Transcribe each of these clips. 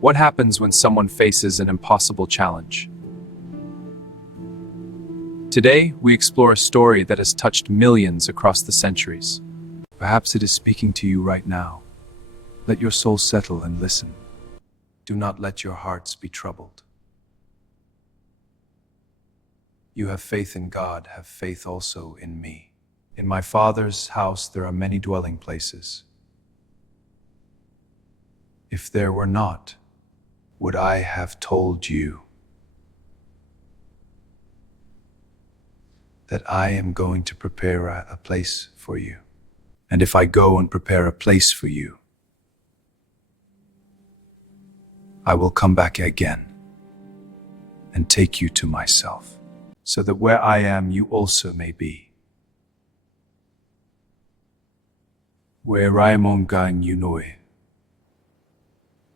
What happens when someone faces an impossible challenge? Today, we explore a story that has touched millions across the centuries. Perhaps it is speaking to you right now. Let your soul settle and listen. Do not let your hearts be troubled. You have faith in God, have faith also in me. In my Father's house there are many dwelling places. If there were not, would I have told you that I am going to prepare a place for you? And if I go and prepare a place for you, I will come back again and take you to myself, so that where I am, you also may be. Where Raimon gang you know.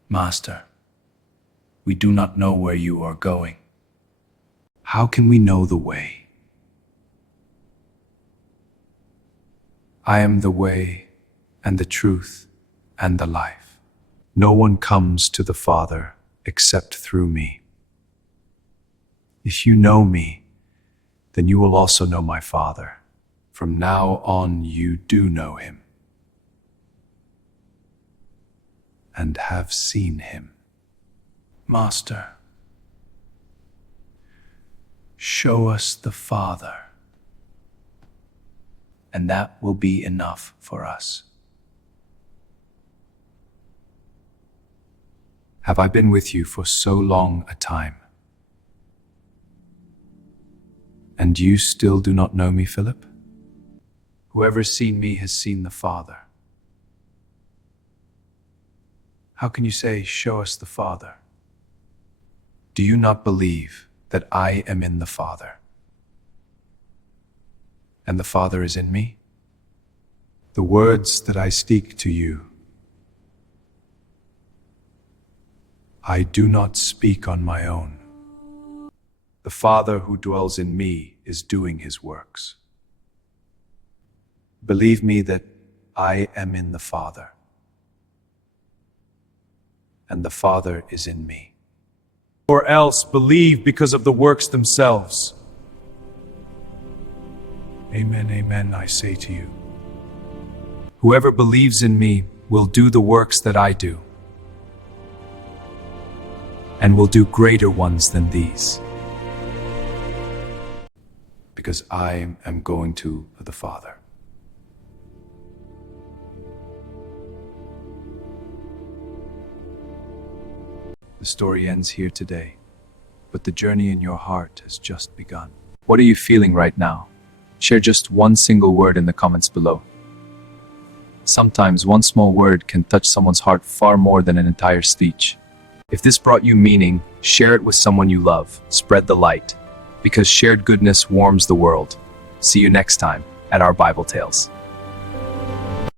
Master, we do not know where you are going. How can we know the way? I am the way and the truth and the life. No one comes to the Father except through me. If you know me, then you will also know my Father. From now on you do know him and have seen him. Master, show us the Father, and that will be enough for us. Have I been with you for so long a time? And you still do not know me, Philip? Whoever has seen me has seen the Father. How can you say, show us the Father? Do you not believe that I am in the Father, and the Father is in me? The words that I speak to you, I do not speak on my own. The Father who dwells in me is doing his works. Believe me that I am in the Father, and the Father is in me. Or else believe because of the works themselves. Amen, amen, I say to you. Whoever believes in me will do the works that I do, and will do greater ones than these, because I am going to the Father. The story ends here today, but the journey in your heart has just begun. What are you feeling right now? Share just one single word in the comments below. Sometimes one small word can touch someone's heart far more than an entire speech. If this brought you meaning, share it with someone you love. Spread the light, because shared goodness warms the world. See you next time at our Bible Tales.